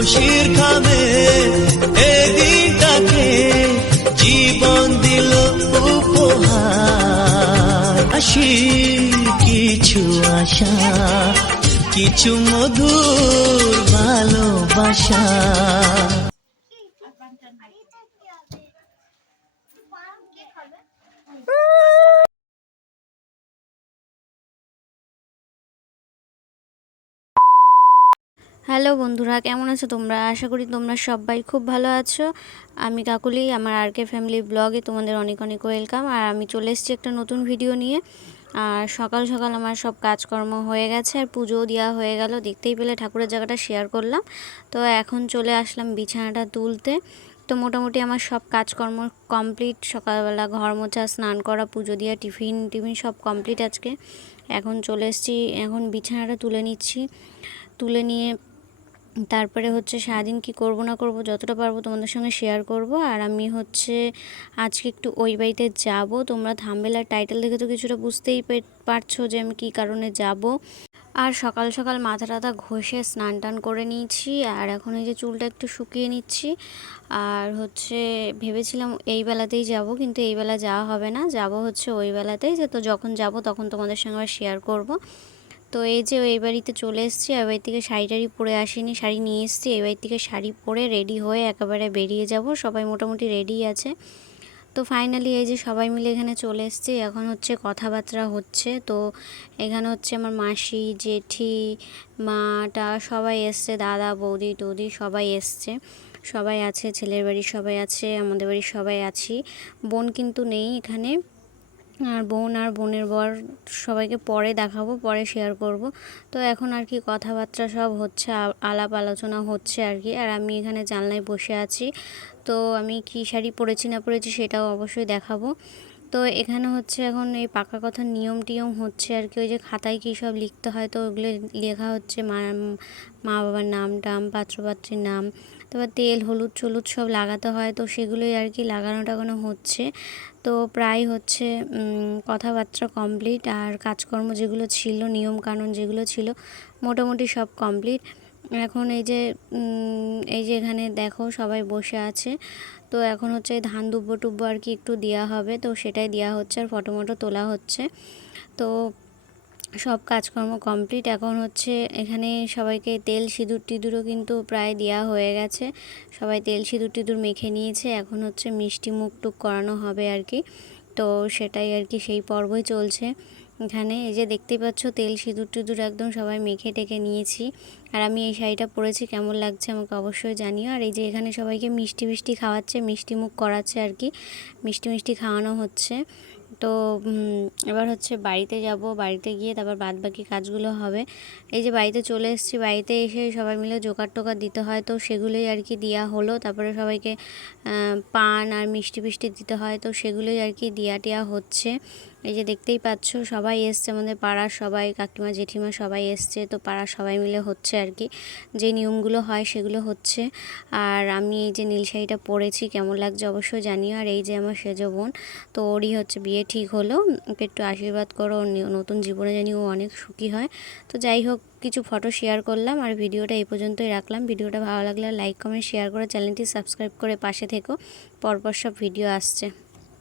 খুশির খামে এ দিনটাকে জীবন দিল উপহার। আসি কিছু আশা কিছু মধুর ভালোবাসা। হ্যালো বন্ধুরা, কেমন আছো তোমরা? আশা করি তোমরা সবাই খুব ভালো আছো। আমি কাকুলি, আমার আর কে ফ্যামিলি ব্লগে তোমাদের অনেক অনেক ওয়েলকাম আর আমি চলে এসেছি একটা নতুন ভিডিও নিয়ে। আর সকাল সকাল আমার সব কাজকর্ম হয়ে গেছে, আর পুজোও দেওয়া হয়ে গেল। দেখতেই পেলে ঠাকুরের জায়গাটা শেয়ার করলাম। তো এখন চলে আসলাম বিছানাটা তুলতে। তো মোটামুটি আমার সব কাজকর্ম কমপ্লিট সকালবেলা ঘর মোছা, স্নান করা, পুজো দেওয়া টিফিন টিফিন সব কমপ্লিট আজকে। এখন চলে এসেছি, এখন বিছানাটা তুলে নিচ্ছি। তুলে নিয়ে তারপরে হচ্ছে সারাদিন কি করব না করব যতটা পারব তোমাদের সঙ্গে শেয়ার করব। আর আমি হচ্ছে আজকে একটু ওই বাড়িতে যাব। তোমরা থাম্বেলার টাইটেল দেখে তো কিছুটা বুঝতেই পারছ যে আমি কি কারণে যাব। আর সকাল সকাল মাথা টাথা ঘষে স্নান টান করে নিয়েছি। আর এখন এই যে চুলটা একটু শুকিয়ে নিচ্ছি। আর হচ্ছে ভেবেছিলাম এই বেলাতেই যাব, কিন্তু এই বেলা যাওয়া হবে না। যাব হচ্ছে ওই বেলাতেই। যে তো যখন যাব তখন তোমাদের সঙ্গে আবার শেয়ার করব। তো এই যে এই বাড়িতে চলে এসেছি ওই বাড়ি থেকে শাড়ি টাড়ি পরে আসিনি, শাড়ি নিয়ে এসেছি, এই বাড়ি থেকে শাড়ি পরে রেডি হয়ে একেবারে বেরিয়ে যাব, সবাই মোটামুটি রেডি আছে। তো ফাইনালি এই যে সবাই মিলে এখানে চলে এসেছি, এখন হচ্ছে কথাবার্তা হচ্ছে। তো এখানে হচ্ছে আমার মাসি, জেঠি মাটা সবাই এসছে, দাদা, বৌদি, টৌদি সবাই এসছে। সবাই আছে, ছেলের বাড়ির সবাই আছে, আমাদের বাড়ির সবাই আছি। বোন কিন্তু নেই এখানে। আর বোন আর বোনের বর সবাইকে পরে দেখাবো, পরে শেয়ার করব। তো এখন আর কি কথাবার্তা সব হচ্ছে আলাপ আলোচনা হচ্ছে আর কি। আর আমি এখানে জানলায় বসে আছি। তো আমি কী শাড়ি পরেছি না পরেছি সেটাও অবশ্যই দেখাবো। তো এখানে হচ্ছে এখন এই পাকা কথার নিয়ম টিয়ম হচ্ছে আর কি, ওই যে খাতায় কী সব লিখতে হয় তো ওগুলো লেখা হচ্ছে মা মা বাবার নাম টাম, পাত্রপাত্রীর নাম, তারপর তেল, হলুদ, চলুদ সব লাগাতে হয় তো সেগুলোই আর কি লাগানো টাগানো হচ্ছে। তো প্রায় হচ্ছে কথাবার্তা কমপ্লিট আর কাজকর্ম যেগুলো ছিল, নিয়মকানুন যেগুলো ছিল, মোটামুটি সব কমপ্লিট এখন এই যে এই যে এখানে দেখো সবাই বসে আছে। তো এখন হচ্ছে ধান দুব্বো টুব্বো আর কি একটু দেওয়া হবে। তো সেটাই দেওয়া হচ্ছে আর ফটো মটো তোলা হচ্ছে। তো সব কাজকর্ম কমপ্লিট এখন হচ্ছে এখানে সবাইকে তেল সিঁদুর টিঁদুরও কিন্তু প্রায় দেওয়া হয়ে গেছে। সবাই তেল সিঁদুর টিঁদুর মেখে নিয়েছে। এখন হচ্ছে মিষ্টি মুখ টুক করানো হবে আর কি। তো সেটাই আর কি সেই পর্বই চলছে। এখানে এই যে দেখতেই পাচ্ছ, তেল সিঁদুর টিঁদুর একদম সবাই মেখে টেকে নিয়েছি। আর আমি এই শাড়িটা পরেছি, কেমন লাগছে আমাকে অবশ্যই জানিও। আর এই যে এখানে সবাইকে মিষ্টি মিষ্টি খাওয়াচ্ছে, মিষ্টি মুখ করাচ্ছে আর কি, মিষ্টি মিষ্টি খাওয়ানো হচ্ছে। তো এবার হচ্ছে বাড়িতে যাব, বাড়িতে গিয়ে তারপর বাদ বাকি কাজগুলো হবে। এই যে বাড়িতে চলে এসেছি, বাড়িতে এসে সবাই মিলে জোগাড় টোকার দিতে হয়। তো সেগুলোই আর কি দেওয়া হলো, তারপরে সবাইকে পান আর মিষ্টি মিষ্টি দিতে হয়। তো সেগুলোই আর কি দেওয়া টেয়া হচ্ছে। এই যে দেখতেই পাচ্ছ, সবাই এসছে আমাদের পাড়ার সবাই, কাকিমা, জেঠিমা সবাই এসছে, তো পাড়ার সবাই মিলে হচ্ছে আর কি। যে নিয়মগুলো হয় সেগুলো হচ্ছে। আর আমি এই যে নীল শাড়িটা পরেছি, কেমন লাগছে অবশ্যই জানিও। আর এই যে আমার সেজ বোন, তো ওরই হচ্ছে বিয়ে ঠিক হলো। একটু আশীর্বাদ করো নতুন জীবনে জানি ও অনেক সুখী হয়। তো যাই হোক, কিছু ফটো শেয়ার করলাম আর ভিডিওটা এই পর্যন্তই রাখলাম। ভিডিওটা ভালো লাগলে লাইক কমেন্ট শেয়ার করে চ্যানেলটি সাবস্ক্রাইব করে পাশে থেকো। পরপর সব ভিডিও আসছে।